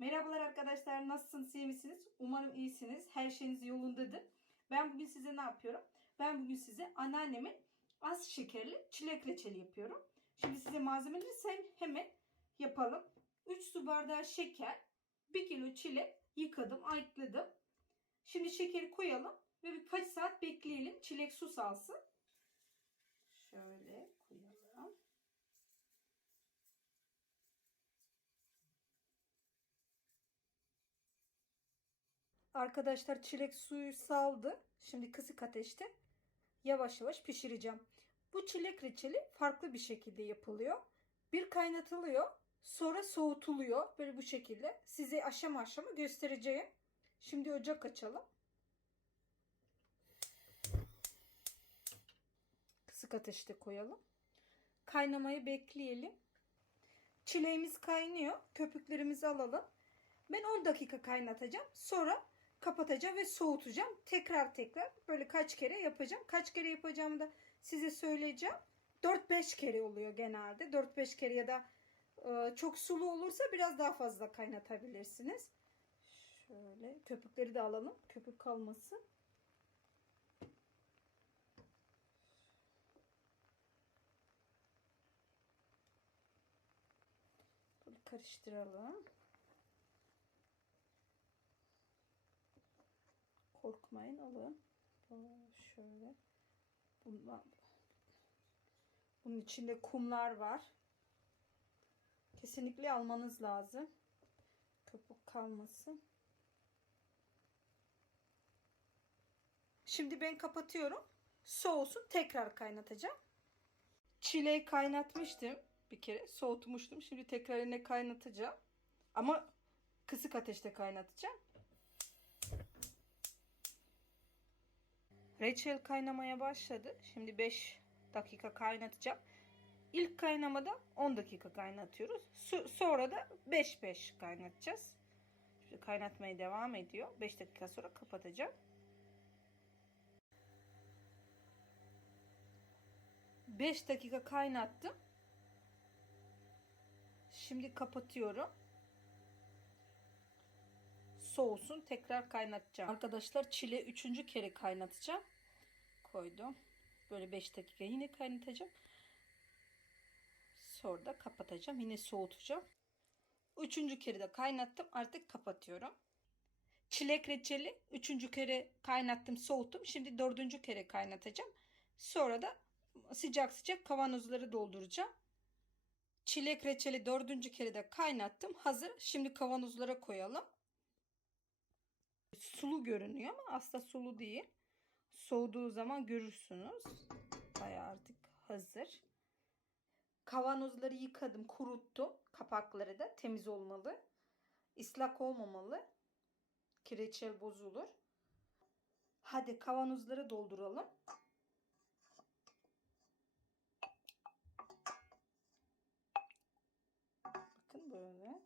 Merhabalar arkadaşlar. Nasılsınız? iyi misiniz? Umarım iyisiniz. Her şeyiniz yolundadır. Ben bugün size ne yapıyorum? Ben bugün size anneannemin az şekerli çilek reçeli yapıyorum. Şimdi size malzemeleri sen hemen yapalım. 3 su bardağı şeker, 1 kilo çilek yıkadım, ayıkladım. Şimdi şekeri koyalım ve birkaç saat bekleyelim. Çilek su salsın. Şöyle Arkadaşlar çilek suyu saldı. Şimdi kısık ateşte yavaş yavaş pişireceğim. Bu çilek reçeli farklı bir şekilde yapılıyor. Bir kaynatılıyor, sonra soğutuluyor. Böyle bu şekilde. Size aşama aşama göstereceğim. Şimdi ocak açalım. Kısık ateşte koyalım. Kaynamayı bekleyelim. Çileğimiz kaynıyor. Köpüklerimizi alalım. Ben 10 dakika kaynatacağım. Sonra kapatacağım ve soğutacağım. Tekrar tekrar böyle kaç kere yapacağım. Kaç kere yapacağımı da size söyleyeceğim. 4-5 kere oluyor genelde. 4-5 kere ya da e, çok sulu olursa biraz daha fazla kaynatabilirsiniz. Şöyle köpükleri de alalım. Köpük kalmasın. Böyle karıştıralım. Korkmayın alın. Şöyle. Bunun içinde kumlar var. Kesinlikle almanız lazım. Köpük kalmasın. Şimdi ben kapatıyorum. Soğusun tekrar kaynatacağım. Çileği kaynatmıştım bir kere. Soğutmuştum. Şimdi tekrar yine kaynatacağım. Ama kısık ateşte kaynatacağım. Reçel kaynamaya başladı. Şimdi 5 dakika kaynatacağım. İlk kaynamada 10 dakika kaynatıyoruz. Sonra da 5-5 kaynatacağız. Şimdi kaynatmaya devam ediyor. 5 dakika sonra kapatacağım. 5 dakika kaynattım. Şimdi kapatıyorum. Soğusun. Tekrar kaynatacağım. Arkadaşlar çile 3. kere kaynatacağım. Koydum. Böyle 5 dakika yine kaynatacağım. Sonra da kapatacağım. Yine soğutacağım. Üçüncü kere de kaynattım. Artık kapatıyorum. Çilek reçeli üçüncü kere kaynattım soğuttum. Şimdi dördüncü kere kaynatacağım. Sonra da sıcak sıcak kavanozları dolduracağım. Çilek reçeli dördüncü kere de kaynattım. Hazır. Şimdi kavanozlara koyalım. Sulu görünüyor ama aslında sulu değil. Soğuduğu zaman görürsünüz. Bayağı artık hazır. Kavanozları yıkadım, kuruttum. Kapakları da temiz olmalı. Islak olmamalı. Ki reçel bozulur. Hadi kavanozları dolduralım. Bakın böyle.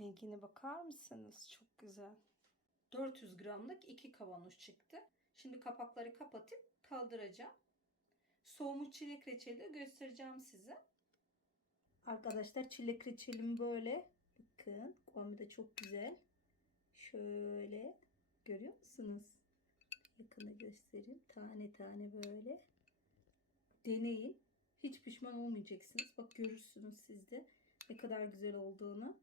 Rengine bakar mısınız? Çok güzel. 400 gramlık iki kavanoz çıktı. Şimdi kapakları kapatıp kaldıracağım. Soğumuş çilek reçeli göstereceğim size. Arkadaşlar çilek reçelim böyle. Bakın kıvamı da çok güzel. Şöyle görüyor musunuz? Yakını göstereyim. Tane tane böyle. Deneyin. Hiç pişman olmayacaksınız. Bak görürsünüz siz de ne kadar güzel olduğunu.